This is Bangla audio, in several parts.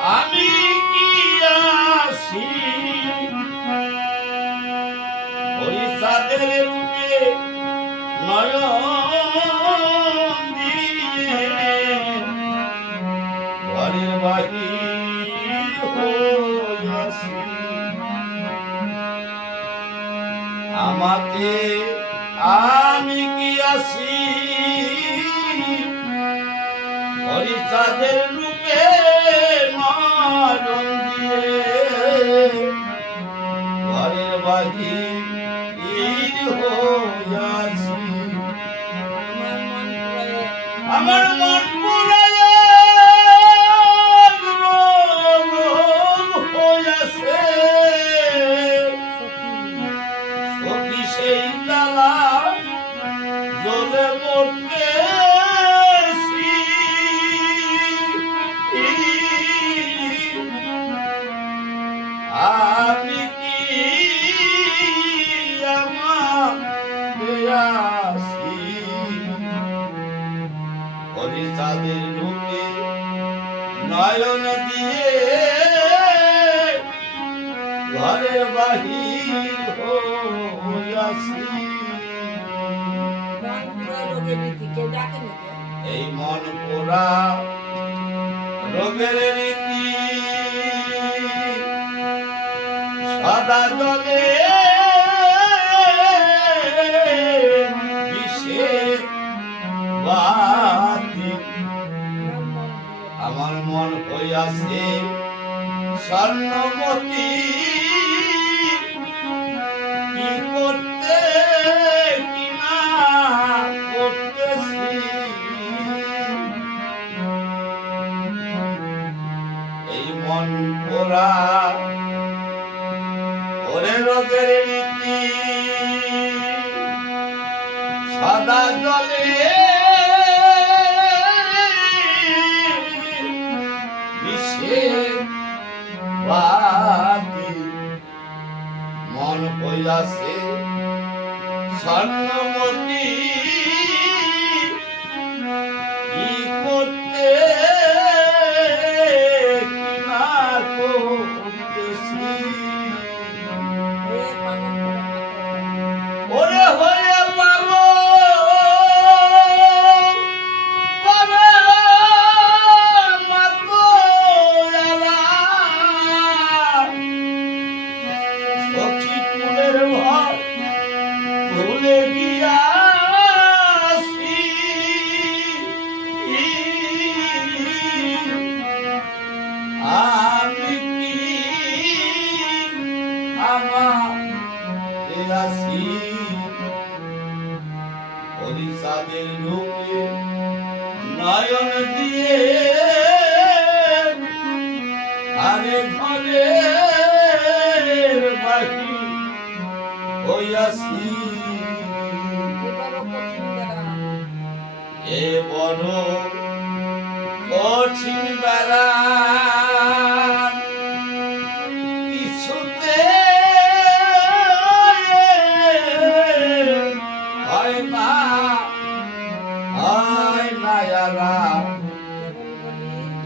আমি কি আসি ওই সাদের রূপে নয়ন দিয়ে ঘরের বাহির হইয়াছি আমাকে আমি কি আসি হরিচাঁদের রূপে নয়ন দিয়ে ঘরের বাহির হইয়াছি আমার মন পুরায় হইয়াছে সখী সেই জ্বালা জ্বলে মরতেছি আমি কি আমাকে আসি হরিচাঁদের রূপে নয়ন দিয়ে ঘরে বাহির হইয়াছি এই মন পোড়া রোগের রীতি সদা জলে বিষে বাতি আমার মন হইয়াছে স্বর্ণমতি কি করতে কি না করতেছি এই মন পোড়া ওরে রোগের রীতি সদা জলে বিষে বাতি মন হইয়াছে স্বর্ণমতি কি করতে কি না করতেছি ওরে হয়ে পাবো ভুলে গিয়াছি আমি কি আমাকে আসি হরিচাঁদের রূপে নয়ন দিয়ে আরে ঘরের বাহির হইয়াছি এ বড় কঠিন বেড়া কিছুতে হয় না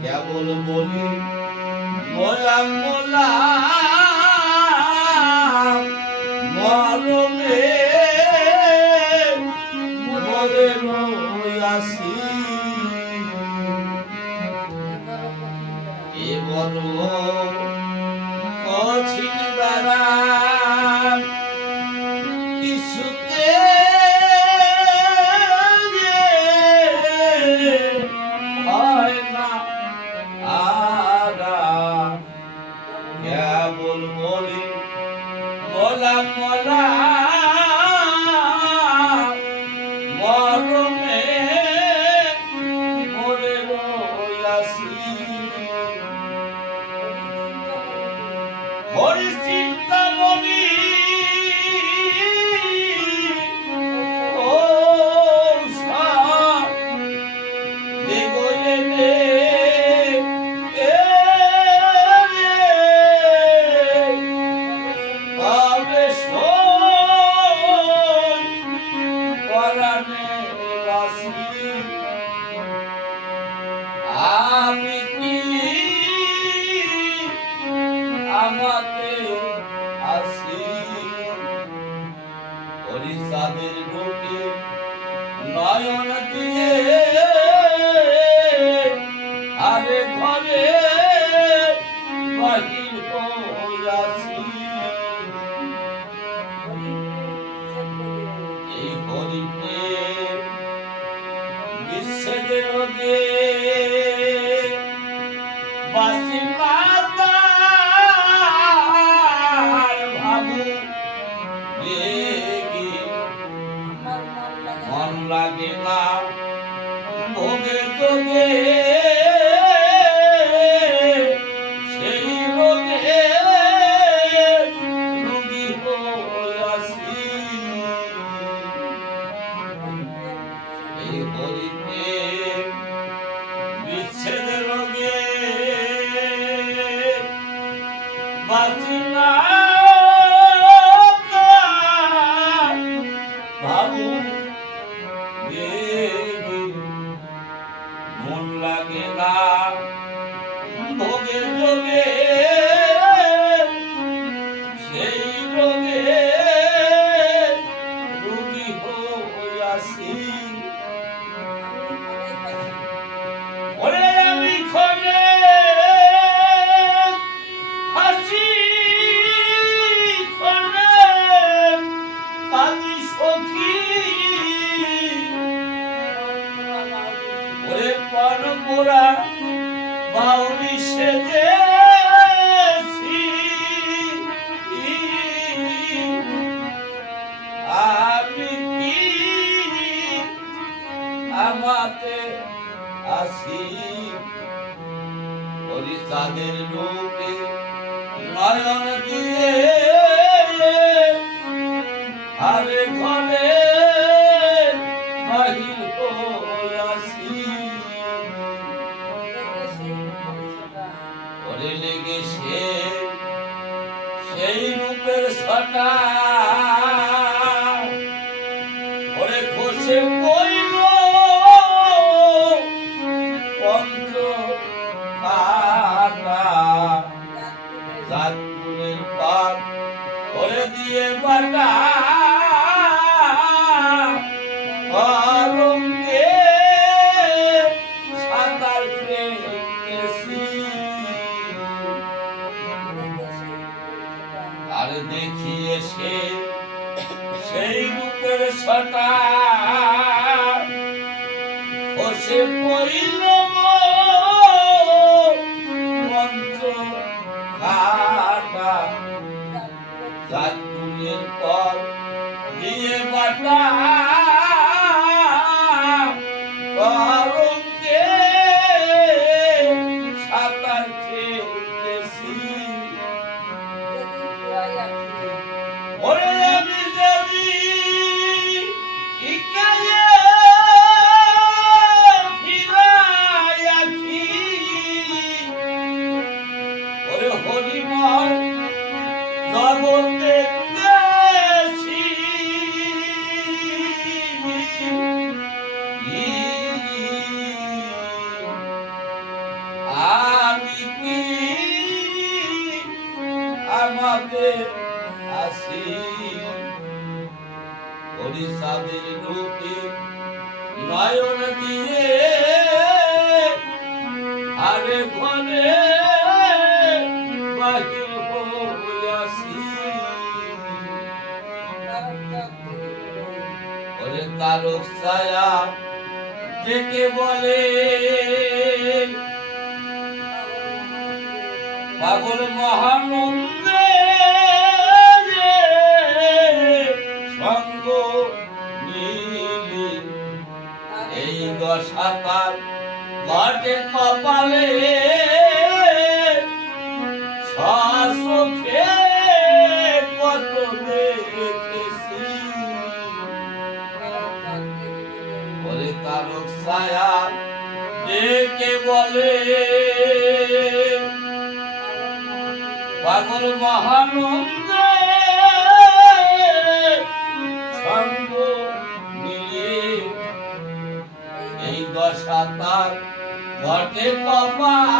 কেবল বলি মোলা মোলা মরমে মরে রইয়াছি এ বড় কঠিন বেড়া কিছুতে হয় না কেবল বলি মোলা মোলা মরমে মরে রইয়াছি হরি চিন্তামণি ও আমি কি আমাতে আসি হরিচাঁদের রূপে নয়ন দিয়ে আরে ঘরে বাহির হইয়াছি এই হরিকে বিচ্ছেদের রোগে বাসি মাতার ভাবু লেগে মন লাগে না ভোগে তোগে সেই রোগে রোগী হইয়াছি এই হরিতে বিচ্ছেদের রোগে বাঁচি না ভাবু মন লাগে না ভোগের যোগে সেই রোগে রোগী হইয়াছি ওরে আমি ক্ষণে হাসি ক্ষণে কাঁদি সখী ওরে পর মোরা বাউরি সেজেছি আমি কি আমাতে আসি হরিচাঁদের রূপে নয়ন দিয়ে আরে ঘরে বাহির হইয়াছি ওরে লেগে সেই রূপের ছটা ওরে খসে পইল পঞ্চ কাটা জাতকুলের পাত ওরে দিয়ে বাটা করঙ্গে সাঁতার কেটেছি আর দেখিয়ে সেই রূপের ছটা খসে পইল পঞ্চ কাটা জাতকুলের পর দিয়ে বাটা করঙ্গে সাঁতার কেটেছি ওরে আমি যদি ইকায়ে ফিরাইয়াছি ওরে হরিময় জগৎ দেখতেছি আমি কি আমাতে আসি হরিচাঁদের রূপে নয়ন দিয়ে আরে ঘরে বাহির হইয়াছি ওরে তারক ছায়া ডেকে বলে পাগল মহানন্দে সঙ্গ নিলি এই দশা তার ঘটে কপালে সচোখে কত দেখেছি বলে তারক ছায়া ডেকে বলে পাগল মহানন্দে সঙ্গ নিয়ে এই দশা তার ঘটে কপালে